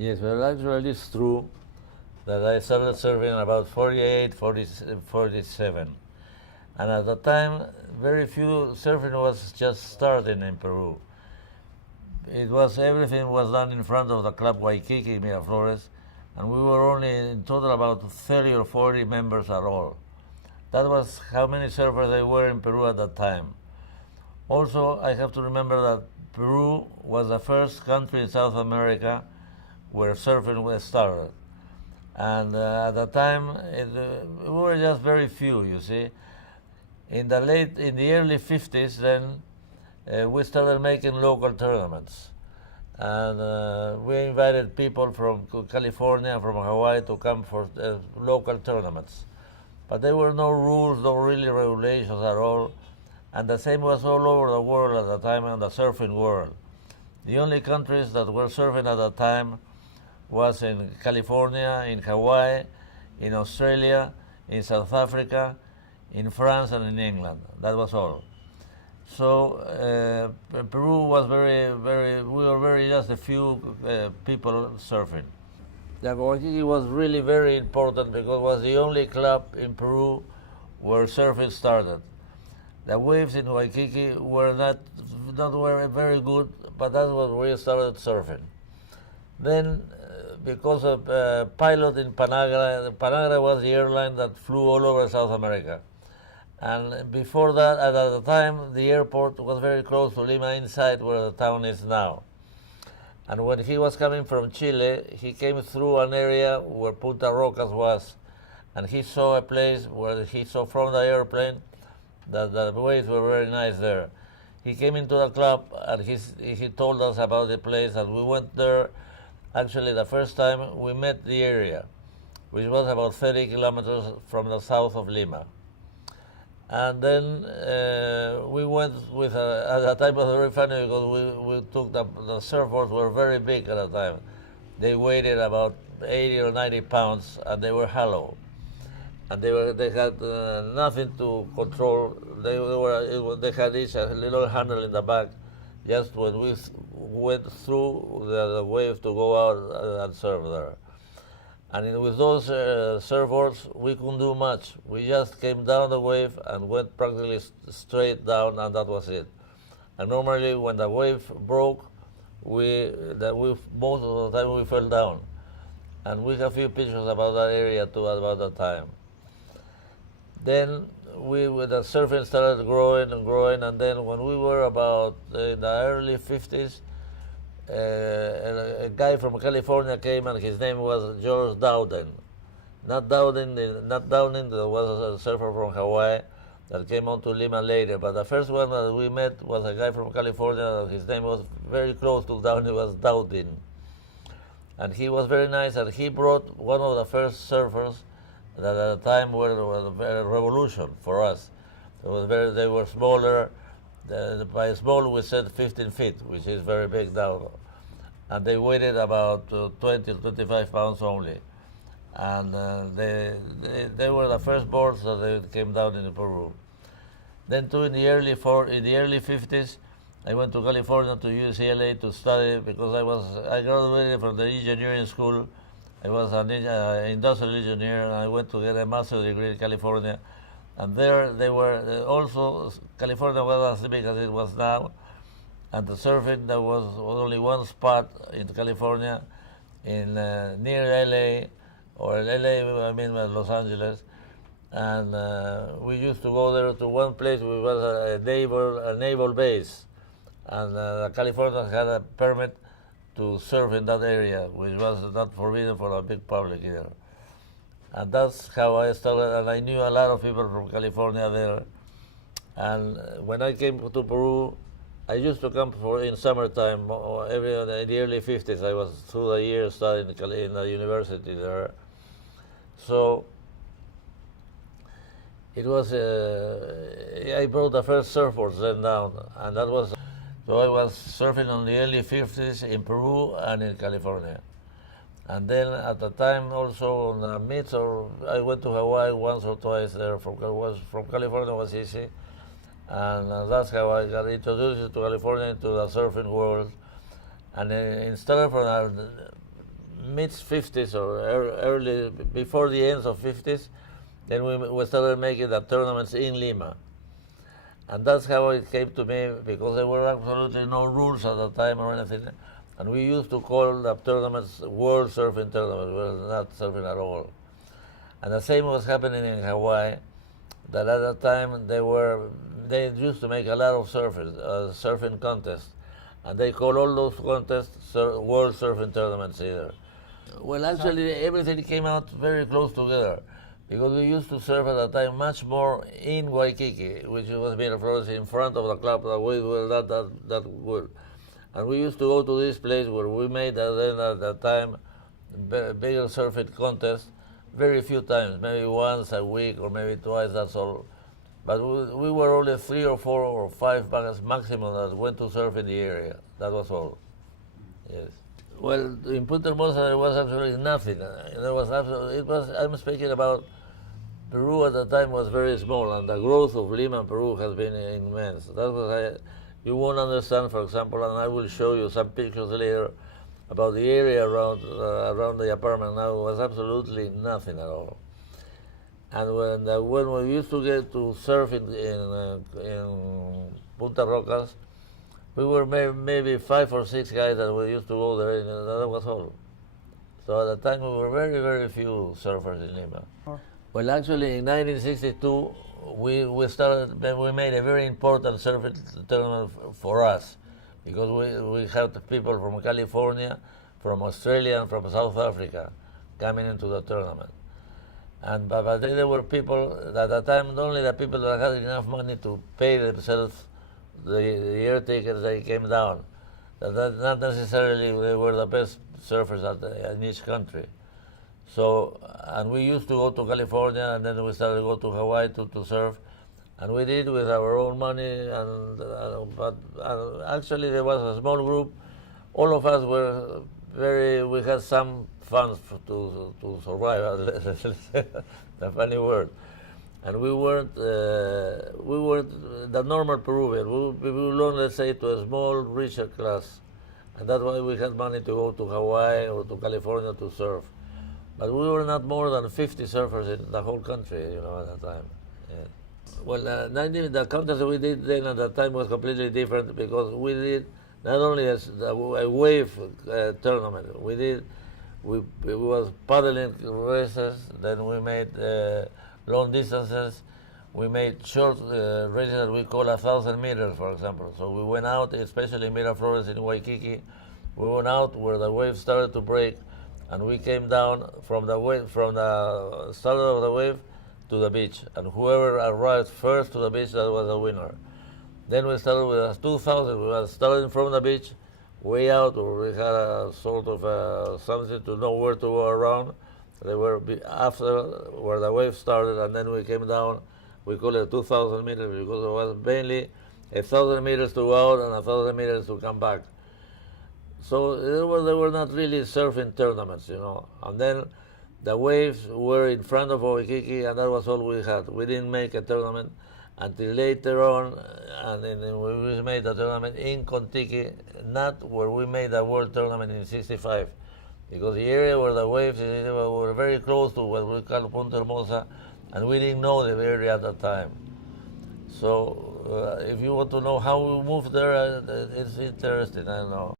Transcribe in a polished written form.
Yes, well, actually, it's true that I started surfing about 48, 40, 47. And at the time, very few surfing was just starting in Peru. Everything was done in front of the Club Waikiki in Miraflores, and we were only in total about 30 or 40 members at all. That was how many surfers there were in Peru at that time. Also, I have to remember that Peru was the first country in South America where surfing was started. And at the time, we were just very few, you see. In the early 50s, then we started making local tournaments. And we invited people from California, from Hawaii to come for local tournaments. But there were no rules, no really regulations at all. And the same was all over the world at the time, in the surfing world. The only countries that were surfing at the time was in California, in Hawaii, in Australia, in South Africa, in France, and in England. That was all. So Peru was we were very just a few people surfing. The Waikiki was really very important because it was the only club in Peru where surfing started. The waves in Waikiki were not very good, but that's when we started surfing. Then, because of pilot in Panagra, Panagra was the airline that flew all over South America. And before that, at the time, the airport was very close to Lima, inside where the town is now. And when he was coming from Chile, he came through an area where Punta Rocas was, and he saw a place where he saw from the airplane that the waves were very nice there. He came into the club and he told us about the place, and we went there. Actually, the first time we met the area, which was about 30 kilometers from the south of Lima. And then we went with, at the time it was very funny because we took the surfboards were very big at the time. They weighed about 80 or 90 pounds, and they were hollow. And they had nothing to control. They had each a little handle in the back, just when we went through the wave to go out and surf there. And with those surfboards, we couldn't do much. We just came down the wave and went practically straight down, and that was it. And normally, when the wave broke, most of the time we fell down. And we have a few pictures about that area too, about that time. Then the surfing started growing and growing, and then when we were about in the early 50s, a guy from California came, and his name was George Dowden. Not Dowden, there was a surfer from Hawaii that came on to Lima later, but the first one that we met was a guy from California. His name was very close to Dowden, it was Dowden. And he was very nice, and he brought one of the first surfers that at the time were a revolution for us. They were smaller. By small, we said 15 feet, which is very big now. And they weighed about 20 or 25 pounds only. And they were the first boards that they came down in Peru. Then too, in the early 50s, I went to California, to UCLA, to study, because I graduated from the engineering school. I was an industrial engineer, and I went to get a master's degree in California. And there they were also, California was as big as it was now. And the surfing, there was only one spot in California, near LA, or LA, I mean Los Angeles. And we used to go there to one place which was a naval base. And California had a permit to surf in that area, which was not forbidden for the big public either. And that's how I started, and I knew a lot of people from California there. And when I came to Peru, I used to come in summertime, in the early 50s. I was through the year studying in the university there. So it was, I brought the first surfboards then down, and that was, so I was surfing on the early 50s in Peru and in California. And then at the time also in the midst, or I went to Hawaii once or twice there. From California was easy. And that's how I got introduced to California, into the surfing world. And instead of mid-50s or early, before the end of 50s, then we started making the tournaments in Lima. And that's how it came to me, because there were absolutely no rules at the time or anything. And we used to call the tournaments World Surfing Tournaments. We were not surfing at all. And the same was happening in Hawaii, that at that time they used to make a lot of surfing contests. And they call all those contests World Surfing Tournaments either. Well, actually, everything came out very close together, because we used to surf at the time much more in Waikiki, which was Miraflores, in front of the club. The waves were not that good. And we used to go to this place where we made at the time bigger surfing contests very few times, maybe once a week or maybe twice, that's all. But we were only 3 or 4 or 5 buckets maximum that went to surf in the area. That was all. Yes. Well, in Punta Hermosa there was absolutely nothing. There was absolutely, I'm speaking about Peru at the time was very small, and the growth of Lima, Peru has been immense. That was, you won't understand, for example, and I will show you some pictures later about the area around the apartment now. Was absolutely nothing at all. And when we used to get to surf in Punta Rocas, we were maybe 5 or 6 guys that we used to go there, and that was all. So at the time we were very, very few surfers in Lima. Well, actually in 1962 we made a very important surfing tournament for us, because we had people from California, from Australia, and from South Africa coming into the tournament. And but then there were people at the time, only the people that had enough money to pay themselves the air tickets, they came down. That not necessarily they were the best surfers in each country. So, and we used to go to California, and then we started to go to Hawaii to surf, and we did with our own money. But actually there was a small group. All of us were we had some funds to survive. The funny word. And we weren't the normal Peruvian. We belonged, let's say, to a small, richer class. And that's why we had money to go to Hawaii or to California to surf. But we were not more than 50 surfers in the whole country, at that time. Yeah. Well, the contest we did then at that time was completely different, because we did not only a wave tournament. We was paddling races, then we made long distances. We made short races that we call 1,000 meters, for example. So we went out, especially in Miraflores in Waikiki. We went out where the waves started to break, and we came down from the start of the wave to the beach. And whoever arrived first to the beach, that was the winner. Then we started with 2,000. We were starting from the beach, way out, where we had a sort of something to know where to go around. They were after where the wave started, and then we came down. We call it 2,000 meters, because it was mainly 1,000 meters to go out and 1,000 meters to come back. So they were not really surfing tournaments, And then the waves were in front of Waikiki, and that was all we had. We didn't make a tournament until later on, and then we made the tournament in Contiki, not where we made the world tournament in '65. Because the area where the waves were very close to what we call Punta Hermosa, and we didn't know the area at that time. So if you want to know how we moved there, it's interesting, I don't know.